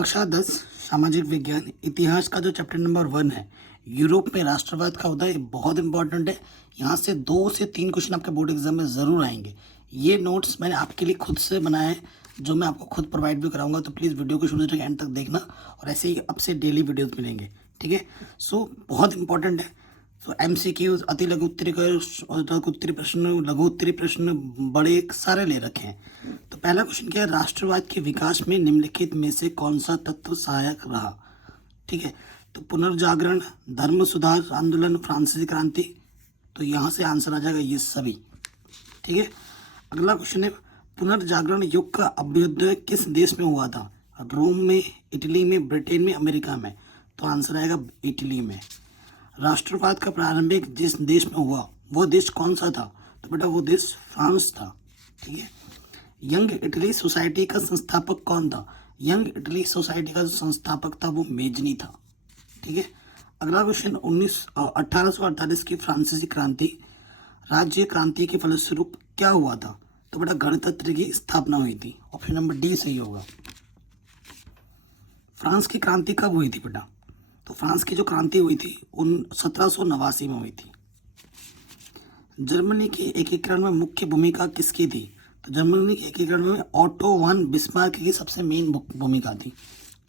कक्षा 10 सामाजिक विज्ञान इतिहास का जो चैप्टर नंबर 1 है, यूरोप में राष्ट्रवाद का उदय, बहुत इंपॉर्टेंट है। यहाँ से 2 से 3 क्वेश्चन आपके बोर्ड एग्जाम में ज़रूर आएंगे। ये नोट्स मैंने आपके लिए खुद से बनाए हैं, जो मैं आपको खुद प्रोवाइड भी कराऊंगा। तो प्लीज़ वीडियो को शुरू से एंड तक देखना, और ऐसे ही अब से डेली वीडियोज़ मिलेंगे, ठीक है। सो बहुत इंपॉर्टेंट है। सो MCQs, अति लघु उत्तरी लघु उत्तरी प्रश्न, लघु उत्तरी प्रश्न बड़े सारे ले रखे हैं। तो पहला क्वेश्चन क्या है, राष्ट्रवाद के विकास में निम्नलिखित में से कौन सा तत्व सहायक रहा, ठीक है। तो पुनर्जागरण, धर्म सुधार आंदोलन, फ्रांसीसी क्रांति, तो यहाँ से आंसर आ जाएगा ये सभी, ठीक है। अगला क्वेश्चन है, पुनर्जागरण युग का अभ्युदय किस देश में हुआ था, रोम में, इटली में, ब्रिटेन में, अमेरिका में, तो आंसर आएगा इटली में। राष्ट्रवाद का प्रारंभिक जिस देश में हुआ वो देश कौन सा था, तो बेटा वो देश फ्रांस था, ठीक है। यंग इटली सोसाइटी का संस्थापक कौन था, यंग इटली सोसाइटी का जो संस्थापक था वो मेजनी था, ठीक है। अगला क्वेश्चन, 1848 की फ्रांसीसी क्रांति, राज्य क्रांति के फलस्वरूप क्या हुआ था, तो बेटा गणतंत्र की स्थापना हुई थी। ऑप्शन नंबर डी सही होगा। फ्रांस की क्रांति कब हुई थी बेटा, तो फ्रांस की जो क्रांति हुई थी 1789 में हुई थी। जर्मनी के एकीकरण में मुख्य भूमिका किसकी थी, तो जर्मनी के एकीकरण में ऑटो वन बिस्मार्क की सबसे मेन भूमिका थी,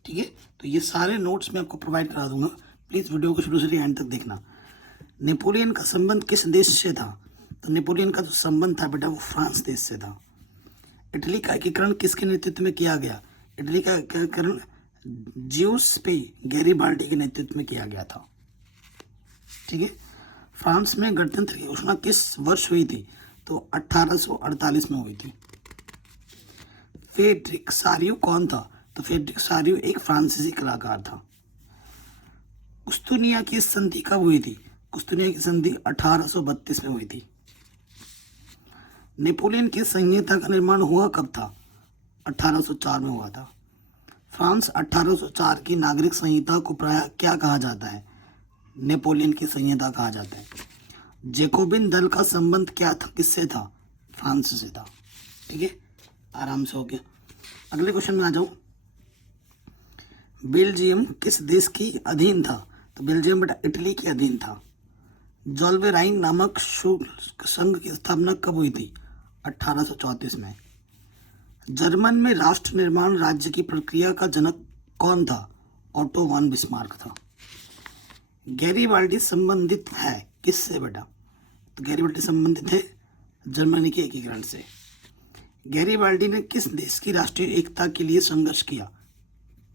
ठीक है। तो ये सारे नोट्स मैं आपको प्रोवाइड करा दूंगा, प्लीज़ वीडियो को शुरू से एंड तक देखना। नेपोलियन का संबंध किस देश से था, तो नेपोलियन का जो संबंध था बेटा वो फ्रांस देश से था। इटली का एकीकरण किसके नेतृत्व में किया गया, इटली का एकीकरण जिउसेप्पे गैरिबाल्डी के नेतृत्व में किया गया था, ठीक है। फ्रांस में गणतंत्र की घोषणा किस वर्ष हुई थी, तो 1848 में हुई थी। फ्रेडरिक सारियो कौन था, तो फ्रेडरिक सारियो एक फ्रांसीसी कलाकार था। कुस्तुनिया की संधि कब हुई थी, कुस्तुनिया की संधि 1832 में हुई थी। नेपोलियन की संहिता का निर्माण हुआ कब था, 1804 में हुआ था। फ्रांस 1804 की नागरिक संहिता को प्रायः क्या कहा जाता है, नेपोलियन की संहिता कहा जाता है। जैकोबिन दल का संबंध क्या था, किससे था, फ्रांस से था, ठीक है। आराम से हो गया। अगले क्वेश्चन में आ जाऊं, बेल्जियम किस देश की अधीन था, तो बेल्जियम बेटा इटली के अधीन था। जोल्वेराइन नामक शुल्क संघ की स्थापना कब हुई थी, 1834 में। जर्मन में राष्ट्र निर्माण राज्य की प्रक्रिया का जनक कौन था, ऑटो वन बिस्मार्क था। गैरिबाल्डी संबंधित है किससे बेटा, तो गैरिबाल्डी संबंधित है जर्मनी के एकीकरण से। गैरिबाल्डी ने किस देश की राष्ट्रीय एकता के लिए संघर्ष किया,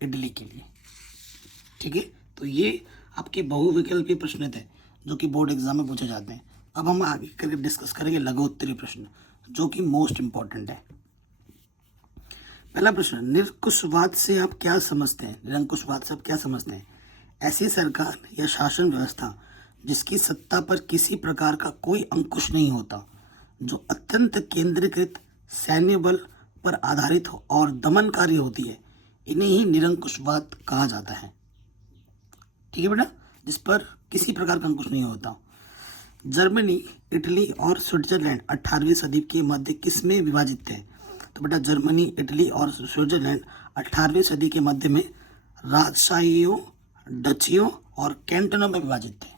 इटली के लिए, ठीक है। तो ये आपके बहुविकल्पी प्रश्न थे जो कि बोर्ड एग्जाम में पूछे जाते हैं। अब हम आगे करके डिस्कस करेंगे लघु उत्तरी प्रश्न, जो कि मोस्ट इंपॉर्टेंट है। पहला प्रश्न, निरंकुशवाद से आप क्या समझते हैं, निरंकुशवाद से आप क्या समझते हैं, ऐसी सरकार या शासन व्यवस्था जिसकी सत्ता पर किसी प्रकार का कोई अंकुश नहीं होता, जो अत्यंत केंद्रीकृत सैन्य बल पर आधारित हो और दमनकारी होती है, इन्हें ही निरंकुशवाद कहा जाता है, ठीक है बेटा, जिस पर किसी प्रकार का अंकुश नहीं होता। जर्मनी, इटली और स्विट्जरलैंड 18वीं सदी के मध्य किस में विभाजित थे, तो बेटा जर्मनी, इटली और स्विट्जरलैंड 18वीं सदी के मध्य में राजशाहियों, डचियों और कैंटनों में विभाजित थे।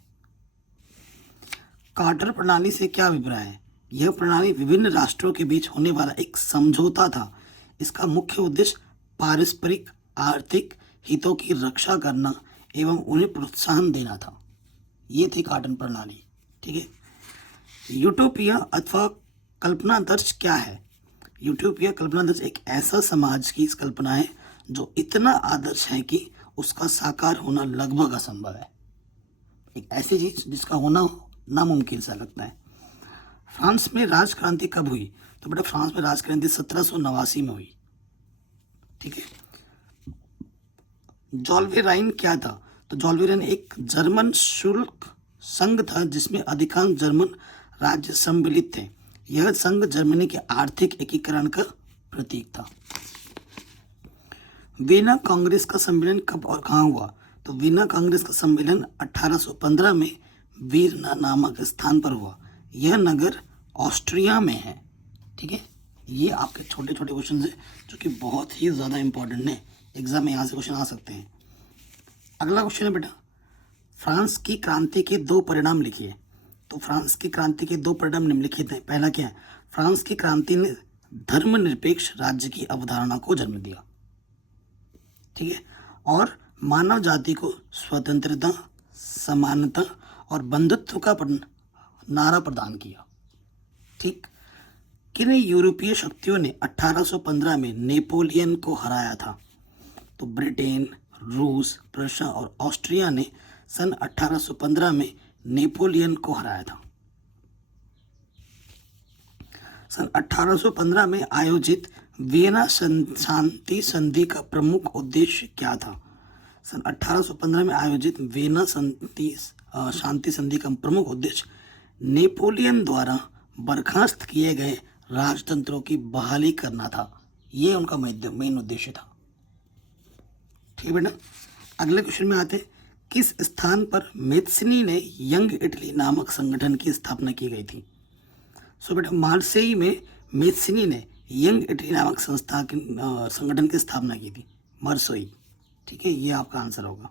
कार्टर प्रणाली से क्या अभिप्राय है, यह प्रणाली विभिन्न राष्ट्रों के बीच होने वाला एक समझौता था। इसका मुख्य उद्देश्य पारस्परिक आर्थिक हितों की रक्षा करना एवं उन्हें प्रोत्साहन देना था। ये थी कार्टर प्रणाली, ठीक है। यूटोपिया अथवा कल्पनादर्श क्या है, यूटोपिया कल्पनादर्श एक ऐसा समाज की कल्पना है जो इतना आदर्श है कि उसका साकार होना लगभग असंभव है, एक ऐसी चीज जिसका होना नामुमकिन सा लगता है। फ्रांस में राजक्रांति कब हुई, तो बेटा फ्रांस में राजक्रांति 1789 में हुई, ठीक है। जोल्वेराइन क्या था, तो जोल्वेराइन एक जर्मन शुल्क संघ था जिसमें अधिकांश जर्मन राज्य सम्मिलित थे। यह संघ जर्मनी के आर्थिक एकीकरण का प्रतीक था। वीना कांग्रेस का सम्मेलन कब और कहाँ हुआ, तो वीना कांग्रेस का सम्मेलन 1815 में वीरना नामक स्थान पर हुआ। यह नगर ऑस्ट्रिया में है, ठीक है। ये आपके छोटे छोटे क्वेश्चन है जो कि बहुत ही ज़्यादा इंपॉर्टेंट है, एग्जाम में यहाँ से क्वेश्चन आ सकते हैं। अगला क्वेश्चन है बेटा, फ्रांस की क्रांति के दो परिणाम लिखिए। तो फ्रांस की क्रांति के दो परिणाम निम्नलिखित हैं। पहला क्या है, फ्रांस की क्रांति ने धर्मनिरपेक्ष राज्य की अवधारणा को जन्म दिया, ठीक है, और मानव जाति को स्वतंत्रता, समानता और बंधुत्व का नारा प्रदान किया। ठीक, किन यूरोपीय शक्तियों ने 1815 में नेपोलियन को हराया था? तो ब्रिटेन, रूस, प्रशा और ऑस्ट्रिया ने सन 1815 में नेपोलियन को हराया था। सन 1815 में आयोजित वियना शांति संधि का प्रमुख उद्देश्य क्या था? सन 1815 में आयोजित वियना शांति संधि का प्रमुख उद्देश्य नेपोलियन द्वारा बर्खास्त किए गए राजतंत्रों की बहाली करना था। ये उनका मेन उद्देश्य था। ठीक है बेटा, अगले क्वेश्चन में आते हैं, किस स्थान पर मेत्सिनी ने यंग इटली नामक संगठन की स्थापना की गई थी? सो बेटा, मार्सेई में मेत्सिनी ने यंग इटली नामक संगठन की स्थापना की थी, मार्सेई। ठीक है, ये आपका आंसर होगा।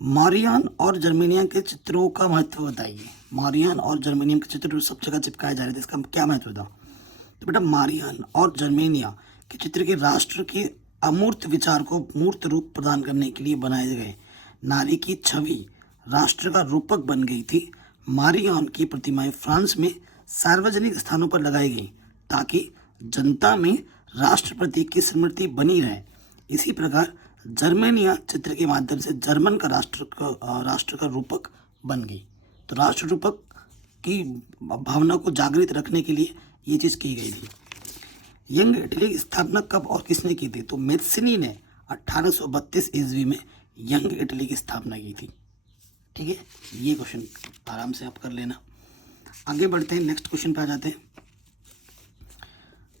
मारियान और जर्मेनिया के चित्रों का महत्व बताइए। मारियान और जर्मेनियम के चित्र सब जगह चिपकाए जा रहे थे, इसका क्या महत्व था? तो बेटा, मारियान और जर्मेनिया के चित्र के राष्ट्र के अमूर्त विचार को मूर्त रूप प्रदान करने के लिए बनाए गए नारी की छवि राष्ट्र का रूपक बन गई थी। मारियान की प्रतिमाएं फ्रांस में सार्वजनिक स्थानों पर लगाई गई ताकि जनता में राष्ट्रपति की स्मृति बनी रहे। इसी प्रकार जर्मेनिया चित्र के माध्यम से जर्मन का राष्ट्र का रूपक बन गई। तो राष्ट्र रूपक की भावना को जागृत रखने के लिए ये चीज़ की गई थी। यंग इटली की स्थापना कब और किसने की थी? तो मेत्सिनी ने 1832 ईस्वी में यंग इटली की स्थापना की थी। ठीक है, ये क्वेश्चन आराम से आप कर लेना। आगे बढ़ते हैं, नेक्स्ट क्वेश्चन पे आ जाते हैं।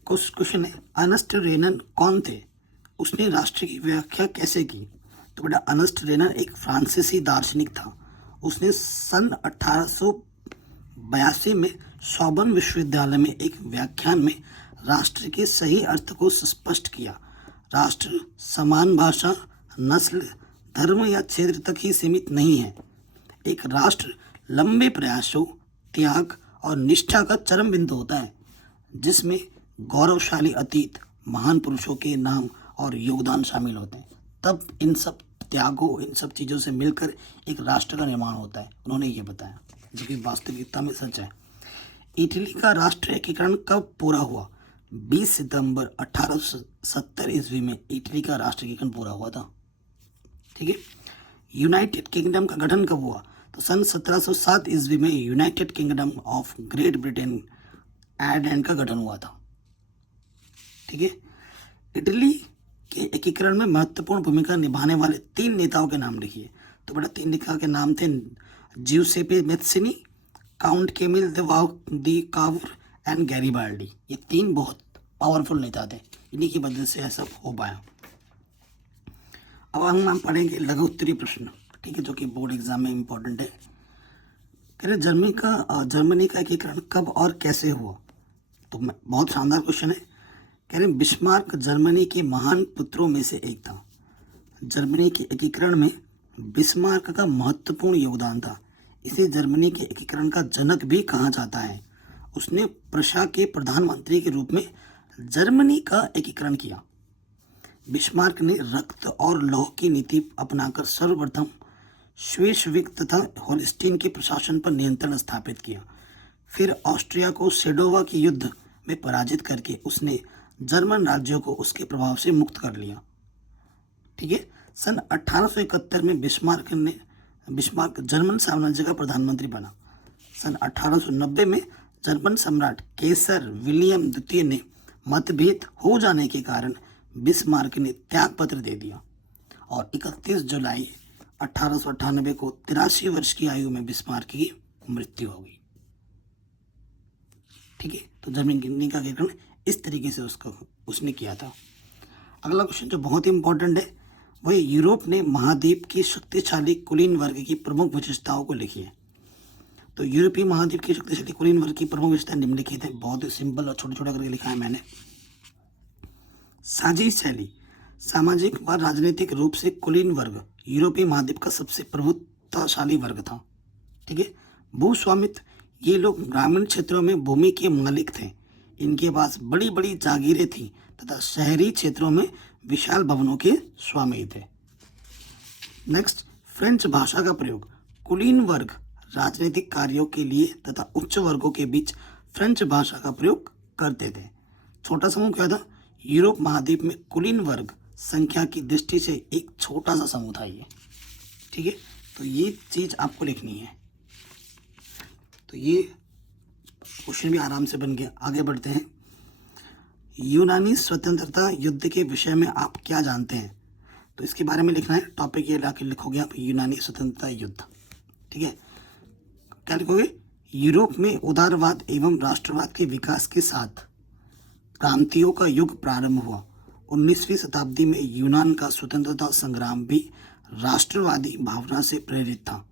कुछ क्वेश्चन है, अर्नेस्ट रेनन कौन थे? उसने राष्ट्र की व्याख्या कैसे की? तो बेटा, अर्नेस्ट रेनन एक फ्रांसीसी दार्शनिक था। उसने सन 1882 में सोर्बन विश्वविद्यालय में एक व्याख्यान में राष्ट्र के सही अर्थ को स्पष्ट किया। राष्ट्र समान भाषा, नस्ल, धर्म या क्षेत्र तक ही सीमित नहीं है। एक राष्ट्र लंबे प्रयासों, त्याग और निष्ठा का चरम बिंदु होता है, जिसमें गौरवशाली अतीत, महान पुरुषों के नाम और योगदान शामिल होते हैं। तब इन सब त्यागों, इन सब चीज़ों से मिलकर एक राष्ट्र का निर्माण होता है। उन्होंने ये बताया, जो कि वास्तविकता में सच है। इटली का राष्ट्र एकीकरण कब पूरा हुआ? 20 सितंबर 1870 ईस्वी में इटली का राष्ट्र एकीकरण पूरा हुआ था। ठीक है, यूनाइटेड किंगडम का गठन कब हुआ? तो सन 1707 ईस्वी में United kingdom of great Britain Ireland का गठन हुआ था। ठीक है, इटली के एकीकरण में महत्वपूर्ण भूमिका निभाने वाले 3 नेताओं के नाम लिखिए। तो बेटा, 3 नेताओं के नाम थे Giuseppe Mazzini, count Camillo di Cavour and Garibaldi. ये 3 बहुत पावरफुल नेता थे, इन्हीं की वजह से ऐसा हो पाया। अब हम पढ़ेंगे लघु उत्तरीय प्रश्न, ठीक है, जो कि बोर्ड एग्जाम में इम्पोर्टेंट है। कह रहे जर्मनी का एकीकरण कब और कैसे हुआ? तो बहुत शानदार क्वेश्चन है। कह रहे बिस्मार्क जर्मनी के महान पुत्रों में से एक था। जर्मनी के एकीकरण में बिस्मार्क का महत्वपूर्ण योगदान था। इसे जर्मनी के एकीकरण का जनक भी कहा जाता है। उसने प्रशा के प्रधानमंत्री के रूप में जर्मनी का एकीकरण किया। बिस्मार्क ने रक्त और लौह की नीति अपनाकर सर्वप्रथम श्वेशविक तथा होल्स्टीन के प्रशासन पर नियंत्रण स्थापित किया। फिर ऑस्ट्रिया को सेडोवा के युद्ध में पराजित करके उसने जर्मन राज्यों को उसके प्रभाव से मुक्त कर लिया। ठीक है, सन 1871 में बिस्मार्क जर्मन साम्राज्य का प्रधानमंत्री बना। सन 1890 में जर्मन सम्राट केसर विलियम द्वितीय ने मतभेद हो जाने के कारण बिस्मार्क ने त्याग पत्र दे दिया और 31 जुलाई 1898 को 83 वर्ष की आयु में बिस्मार्क की मृत्यु हो गई। ठीक है, तो जर्मनी का एकीकरण इस तरीके से उसने किया था। अगला क्वेश्चन जो बहुत ही इंपॉर्टेंट है, वह यूरोप ने महाद्वीप की शक्तिशाली कुलीन वर्ग की प्रमुख विशेषताओं को लिखिए। तो यूरोपीय महाद्वीप की शक्तिशाली कुलीन वर्ग की प्रमुख विशेषताएं निम्नलिखित है। बहुत ही सिंपल और छोटे छोटे करके लिखा है मैंने। साजिश शैली, सामाजिक व राजनीतिक रूप से कुलीन वर्ग यूरोपीय महाद्वीप का सबसे प्रभुत्वशाली वर्ग था। ठीक है। भूस्वामित्व, ये लोग ग्रामीण क्षेत्रों में भूमि के मालिक थे। इनके पास बड़ी बड़ी जागीरें थी तथा शहरी क्षेत्रों में विशाल भवनों के स्वामी थे। नेक्स्ट, फ्रेंच भाषा का प्रयोग। कुलीन वर्ग राजनीतिक कार्यों के लिए तथा उच्च वर्गों के बीच फ्रेंच भाषा का प्रयोग करते थे। छोटा समूह क्या था? यूरोप महाद्वीप में कुलीन वर्ग संख्या की दृष्टि से एक छोटा सा समूह था ये। ठीक है, तो ये चीज आपको लिखनी है। तो ये क्वेश्चन भी आराम से बन गया। आगे बढ़ते हैं। यूनानी स्वतंत्रता युद्ध के विषय में आप क्या जानते हैं? तो इसके बारे में लिखना है। टॉपिक ये लाके लिखोगे आप, यूनानी स्वतंत्रता युद्ध। ठीक है, क्या लिखोगे? यूरोप में उदारवाद एवं राष्ट्रवाद के विकास के साथ क्रांतियों का युग प्रारंभ हुआ। 19वीं शताब्दी में यूनान का स्वतंत्रता संग्राम भी राष्ट्रवादी भावना से प्रेरित था।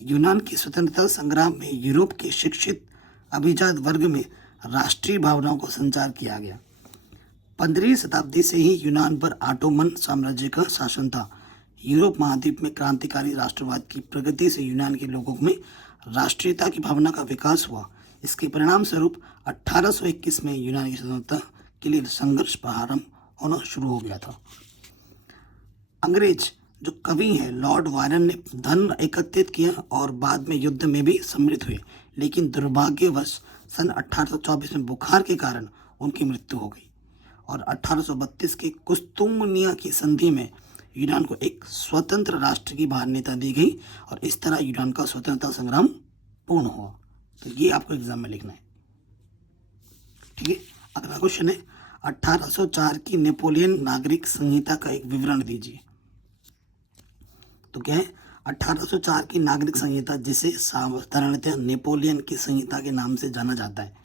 यूनान के स्वतंत्रता संग्राम में यूरोप के शिक्षित अभिजात वर्ग में राष्ट्रीय भावनाओं को संचार किया गया। 15वीं शताब्दी से ही यूनान पर ऑटोमन साम्राज्य का शासन था। यूरोप महाद्वीप में क्रांतिकारी राष्ट्रवाद की प्रगति से यूनान के लोगों में राष्ट्रीयता की भावना का विकास हुआ। इसके परिणाम स्वरूप 1821 में यूनान की स्वतंत्रता के लिए संघर्ष प्रारंभ होना शुरू हो गया था। अंग्रेज जो कवि हैं लॉर्ड वायरन ने धन एकत्रित किया और बाद में युद्ध में भी सम्मिलित हुए, लेकिन दुर्भाग्यवश सन 1824 में बुखार के कारण उनकी मृत्यु हो गई और 1832 के कुस्तुमनिया की संधि में यूनान को एक स्वतंत्र राष्ट्र की मान्यता दी गई और इस तरह यूनान का स्वतंत्रता संग्राम पूर्ण हुआ। तो ये आपको एग्जाम में लिखना है। ठीक है, अगला क्वेश्चन है 1804 की नेपोलियन नागरिक संहिता का एक विवरण दीजिए। तो क्या है? 1804 की नागरिक संहिता, जिसे साधारणतः नेपोलियन की संहिता के नाम से जाना जाता है,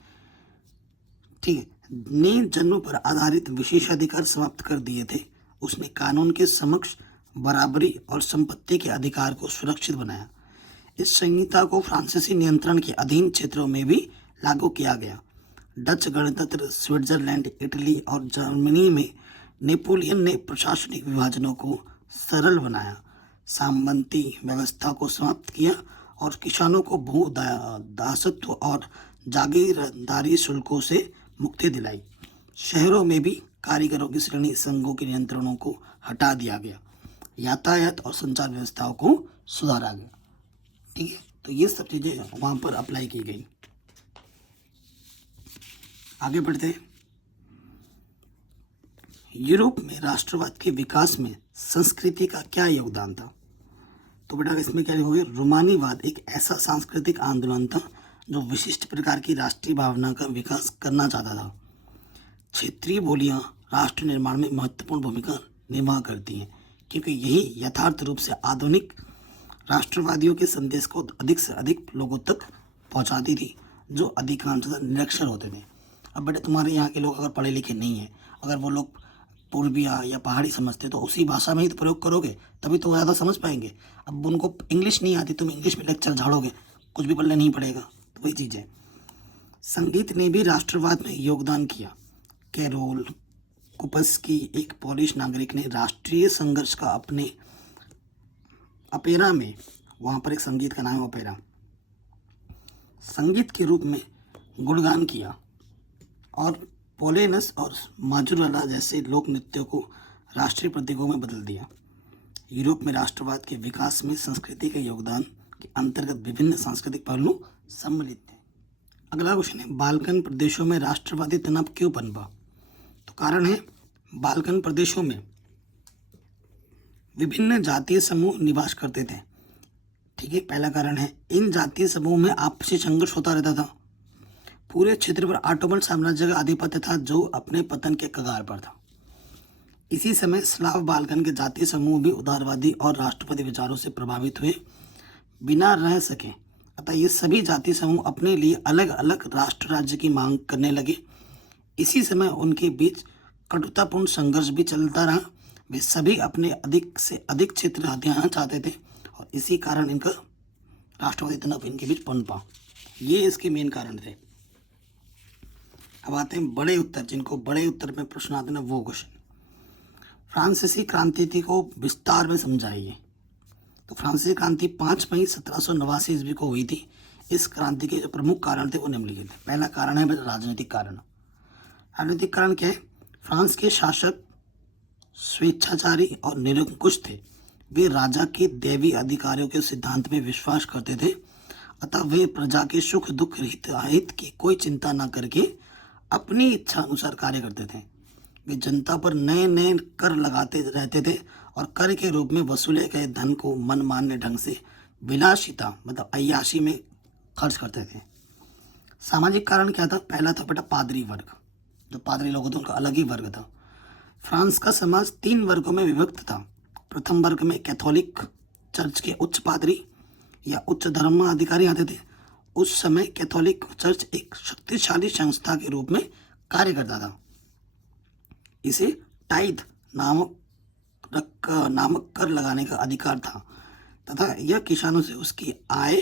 ठीक है, ने जन्म पर आधारित विशेषाधिकार समाप्त कर दिए थे। उसने कानून के समक्ष बराबरी और संपत्ति के अधिकार को सुरक्षित बनाया। इस संहिता को फ्रांसीसी नियंत्रण के अधीन क्षेत्रों में भी लागू किया गया। डच गणतंत्र, स्विट्जरलैंड, इटली और जर्मनी में नेपोलियन ने प्रशासनिक विभाजनों को सरल बनाया, सामंती व्यवस्था को समाप्त किया और किसानों को भू दासत्व और जागीरदारी शुल्कों से मुक्ति दिलाई। शहरों में भी कारीगरों की श्रेणी संघों के नियंत्रणों को हटा दिया गया। यातायात और संचार व्यवस्थाओं को सुधारा गया। ठीक है, तो ये सब चीजें वहां पर अप्लाई की गई। आगे बढ़ते हैं। यूरोप में राष्ट्रवाद के विकास में संस्कृति का क्या योगदान था? तो बेटा इसमें क्या लिखोगे? रोमानीवाद एक ऐसा सांस्कृतिक आंदोलन था जो विशिष्ट प्रकार की राष्ट्रीय भावना का विकास करना चाहता था। क्षेत्रीय बोलियां राष्ट्र निर्माण में महत्वपूर्ण भूमिका निभा करती हैं, क्योंकि यही यथार्थ रूप से आधुनिक राष्ट्रवादियों के संदेश को अधिक से अधिक लोगों तक पहुंचाती थी, जो अधिकांशतः निरक्षर होते थे। अब बेटे तुम्हारे यहाँ के लोग अगर पढ़े लिखे नहीं हैं, अगर वो लोग पूर्विया या पहाड़ी समझते तो उसी भाषा में ही तो प्रयोग करोगे, तभी तो ज़्यादा समझ पाएंगे। अब उनको इंग्लिश नहीं आती, तुम इंग्लिश में लेक्चर झाड़ोगे, कुछ भी पढ़ने नहीं पड़ेगा। तो वही चीज़ है। संगीत ने भी राष्ट्रवाद में योगदान किया। कैरोल कुपस्की, एक पोलिश नागरिक, ने राष्ट्रीय संघर्ष का अपने अपेरा में, वहाँ पर एक संगीत का नाम है ओपेरा, संगीत के रूप में गुणगान किया और पोलेनस और माजुराला जैसे लोक नृत्यों को राष्ट्रीय प्रतीकों में बदल दिया। यूरोप में राष्ट्रवाद के विकास में संस्कृति के योगदान के अंतर्गत विभिन्न सांस्कृतिक पहलू सम्मिलित थे। अगला क्वेश्चन है, बाल्कन प्रदेशों में राष्ट्रवादी तनाव क्यों पनपा? तो कारण है, बाल्कन प्रदेशों में विभिन्न जातीय समूह निवास करते थे। ठीक है, पहला कारण है, इन जातीय समूह में आपसी संघर्ष होता रहता था। पूरे क्षेत्र पर ऑटोमन साम्राज्य का आधिपत्य था, जो अपने पतन के कगार पर था। इसी समय स्लाव बाल्कन के जातीय समूह भी उदारवादी और राष्ट्रवादी विचारों से प्रभावित हुए बिना रह सके, अतः ये सभी जातीय समूह अपने लिए अलग अलग राष्ट्र राज्य की मांग करने लगे। इसी समय उनके बीच कटुतापूर्ण संघर्ष भी चलता रहा। वे सभी अपने अधिक से अधिक क्षेत्र हथियाना चाहते थे और इसी कारण इनका राष्ट्रवादी तनाव इनके बीच पनपा। ये इसके मेन कारण थे। अब आते हैं बड़े उत्तर, जिनको बड़े उत्तर में प्रश्न आते हैं वो क्वेश्चन। फ्रांसीसी क्रांति को विस्तार में समझाइए। तो फ्रांसीसी क्रांति 5 मई 1789 ईस्वी को हुई थी। इस क्रांति के जो प्रमुख कारण थे वो निम्नलिखित थे। पहला कारण है राजनीतिक कारण। राजनीतिक कारण क्या है? फ्रांस के शासक स्वेच्छाचारी और निरंकुश थे। वे राजा के दैवी अधिकारियों के सिद्धांत में विश्वास करते थे, अतः वे प्रजा के सुख दुख हित की कोई चिंता न करके अपनी इच्छा अनुसार कार्य करते थे। वे जनता पर नए नए कर लगाते रहते थे और कर के रूप में वसूले गए धन को मनमान्य ढंग से विलासिता मतलब अय्याशी में खर्च करते थे। सामाजिक कारण क्या था? पहला था बेटा पादरी वर्ग। जो पादरी लोग थे उनका अलग ही वर्ग था। फ्रांस का समाज 3 वर्गों में विभक्त था। प्रथम वर्ग में कैथोलिक चर्च के उच्च पादरी या उच्च धर्म अधिकारी आते थे। उस समय कैथोलिक चर्च एक शक्तिशाली संस्था के रूप में कार्य करता था। इसे टाइथ नामक कर लगाने का अधिकार था तथा यह किसानों से उसकी आय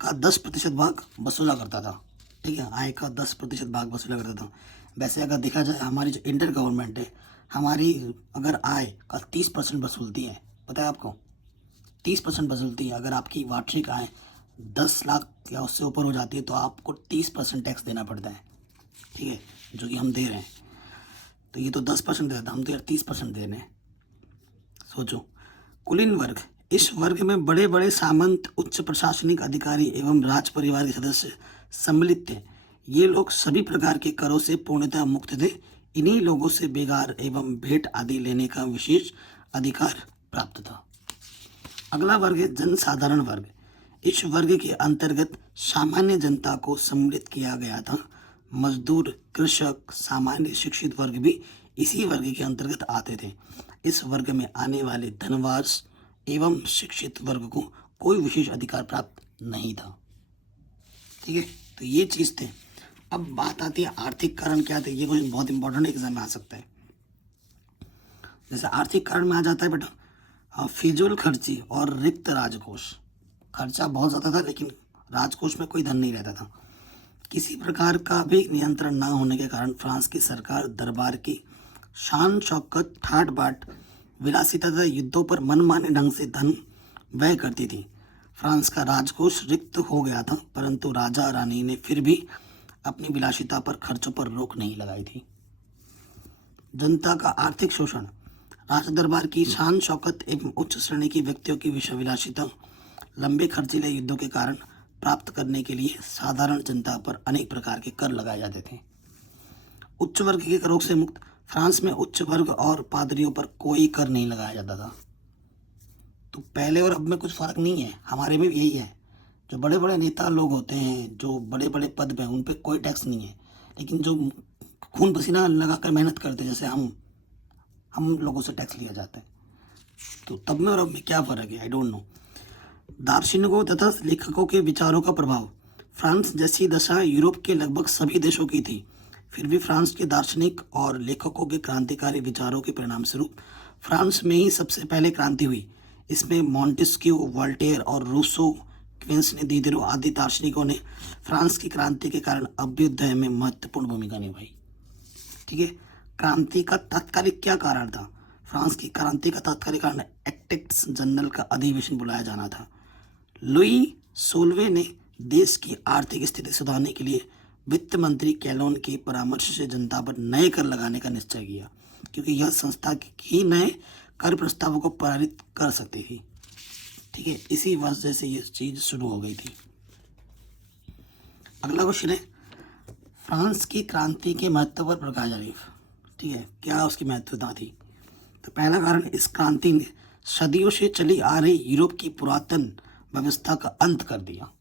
का 10% भाग वसूला करता था। ठीक है, आय का 10% भाग वसूला करता था। वैसे अगर देखा जाए हमारी जो इंटर गवर्नमेंट है, हमारी अगर आय का 30% वसूलती है। पता है आपको? 30% वसूलती है। अगर आपकी वार्षिक आय 10 लाख या उससे ऊपर हो जाती है तो आपको 30% टैक्स देना पड़ता है। ठीक है, जो कि हम दे रहे हैं। तो ये तो 10% देता, हम तो यार 30% दे रहे हैं। सोचो। कुलीन वर्ग, इस वर्ग में बड़े बड़े सामंत, उच्च प्रशासनिक अधिकारी एवं राज परिवार के सदस्य सम्मिलित थे। ये लोग सभी प्रकार के करों से पूर्णतः मुक्त थे। इन्हीं लोगों से बेगार एवं भेंट आदि लेने का विशेष अधिकार प्राप्त था। अगला वर्ग है जनसाधारण वर्ग। इस वर्ग के अंतर्गत सामान्य जनता को सम्मिलित किया गया था। मजदूर, कृषक, सामान्य शिक्षित वर्ग भी इसी वर्ग के अंतर्गत आते थे। इस वर्ग में आने वाले धनवास एवं शिक्षित वर्ग को कोई विशेष अधिकार प्राप्त नहीं था। ठीक है, तो ये चीज़ थे। अब बात आती है आर्थिक कारण क्या थे। ये क्वेश्चन बहुत इंपॉर्टेंट एग्जाम में आ सकता है। जैसे आर्थिक कारण में आ जाता है बेटा फिजूल खर्ची और रिक्त राजकोष। खर्चा बहुत ज़्यादा था लेकिन राजकोष में कोई धन नहीं रहता था। किसी प्रकार का भी नियंत्रण न होने के कारण फ्रांस की सरकार दरबार की शान शौकत, ठाट बाट, विलासिता तथा युद्धों पर मनमाने ढंग से धन व्यय करती थी। फ्रांस का राजकोष रिक्त हो गया था, परंतु राजा रानी ने फिर भी अपनी विलासिता पर खर्चों पर रोक नहीं लगाई थी। जनता का आर्थिक शोषण, राज दरबार की शान शौकत एवं उच्च श्रेणी की व्यक्तियों की विलासिता लंबे खर्चीले युद्धों के कारण प्राप्त करने के लिए साधारण जनता पर अनेक प्रकार के कर लगाए जाते थे। उच्च वर्ग के करों से मुक्त, फ्रांस में उच्च वर्ग और पादरियों पर कोई कर नहीं लगाया जाता था। तो पहले और अब में कुछ फर्क नहीं है, हमारे में भी यही है। जो बड़े बड़े नेता लोग होते हैं, जो बड़े बड़े पद पे, उन पे कोई टैक्स नहीं है, लेकिन जो खून पसीना लगाकर मेहनत करते हैं जैसे हम लोगों से टैक्स लिया जाता है। तो तब में और अब में क्या फ़र्क है? I don't know. दार्शनिकों तथा लेखकों के विचारों का प्रभाव, फ्रांस जैसी दशा यूरोप के लगभग सभी देशों की थी। फिर भी फ्रांस के दार्शनिक और लेखकों के क्रांतिकारी विचारों के परिणाम स्वरूप फ्रांस में ही सबसे पहले क्रांति हुई। इसमें मॉन्टेस्क्यू, वोल्टेयर और रूसो, क्विंस ने दीदरो आदि दार्शनिकों ने फ्रांस की क्रांति के कारण अभ्युदय में महत्वपूर्ण भूमिका निभाई। ठीक है, क्रांति का तात्कालिक क्या कारण था? फ्रांस की क्रांति का तात्कालिक कारण एक्टेक्स जनरल का अधिवेशन बुलाया जाना था। लुई 16वें ने देश की आर्थिक स्थिति सुधारने के लिए वित्त मंत्री कैलोन के परामर्श से जनता पर नए कर लगाने का निश्चय किया, क्योंकि यह संस्था ही नए कर प्रस्तावों को पारित कर सकती थी। ठीक है, इसी वजह से ये चीज़ शुरू हो गई थी। अगला क्वेश्चन है फ्रांस की क्रांति के महत्व पर प्रकाश डालिए। ठीक है, क्या उसकी महत्वता थी? तो पहला कारण, इस क्रांति ने सदियों से चली आ रही यूरोप की पुरातन व्यवस्था का अंत कर दिया।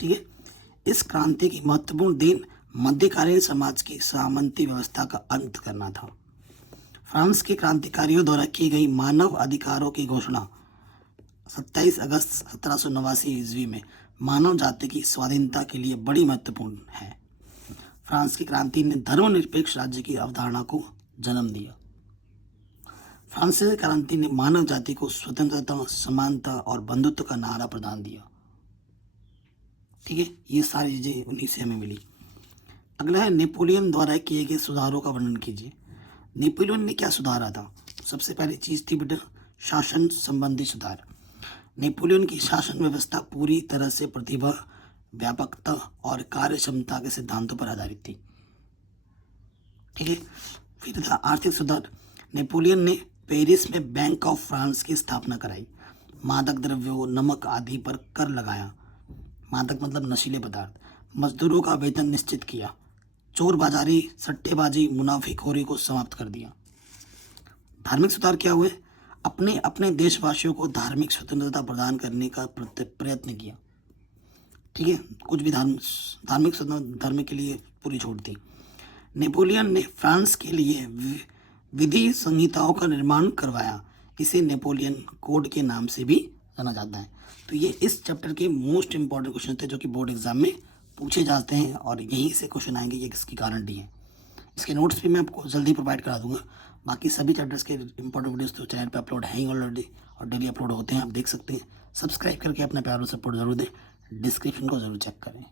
ठीक है, इस क्रांति की महत्वपूर्ण देन मध्यकालीन समाज की सामंती व्यवस्था का अंत करना था। फ्रांस के क्रांतिकारियों द्वारा की गई मानव अधिकारों की घोषणा 27 अगस्त 1789 ईस्वी में मानव जाति की स्वाधीनता के लिए बड़ी महत्वपूर्ण है। फ्रांस की क्रांति ने धर्मनिरपेक्ष राज्य की अवधारणा को जन्म दिया। फ्रांसीसी क्रांति ने मानव जाति को स्वतंत्रता, समानता और बंधुत्व का नारा प्रदान दिया। ठीक है, ये सारी चीज़ें उन्हीं से हमें मिली। अगला है नेपोलियन द्वारा किए गए सुधारों का वर्णन कीजिए। नेपोलियन ने क्या सुधारा था? सबसे पहली चीज़ थी बेटा शासन संबंधी सुधार। नेपोलियन की शासन व्यवस्था पूरी तरह से प्रतिभा, व्यापकता और कार्य क्षमता के सिद्धांतों पर आधारित थी। ठीक है। फिर था आर्थिक सुधार। नेपोलियन ने पेरिस में बैंक ऑफ फ्रांस की स्थापना कराई। मादक द्रव्यों, नमक आदि पर कर लगाया। मादक मतलब नशीले पदार्थ। मजदूरों का वेतन निश्चित किया। चोर बाजारी, सट्टेबाजी, मुनाफिखोरी को समाप्त कर दिया। धार्मिक सुधार क्या हुए? अपने अपने देशवासियों को धार्मिक स्वतंत्रता प्रदान करने का प्रयत्न किया। ठीक है। कुछ भी धार्मिक स्वतंत्रता धर्म के लिए पूरी छूट थी। नेपोलियन ने फ्रांस के लिए विधि संहिताओं का निर्माण करवाया। इसे नेपोलियन कोड के नाम से भी जाना जाता है। तो ये इस चैप्टर के मोस्ट इंपॉर्टेंट क्वेश्चन थे जो कि बोर्ड एग्जाम में पूछे जाते हैं और यहीं से क्वेश्चन आएंगे, ये किसकी गारंटी है। इसके नोट्स भी मैं आपको जल्दी प्रोवाइड करा दूंगा। बाकी सभी चैप्टर्स के इंपॉर्टेंट वीडियोस तो चैनल पे अपलोड हैं ही ऑलरेडी और डेली अपलोड होते हैं, आप देख सकते हैं। सब्सक्राइब करके अपना प्यार और सपोर्ट जरूर दें। डिस्क्रिप्शन को जरूर चेक करें।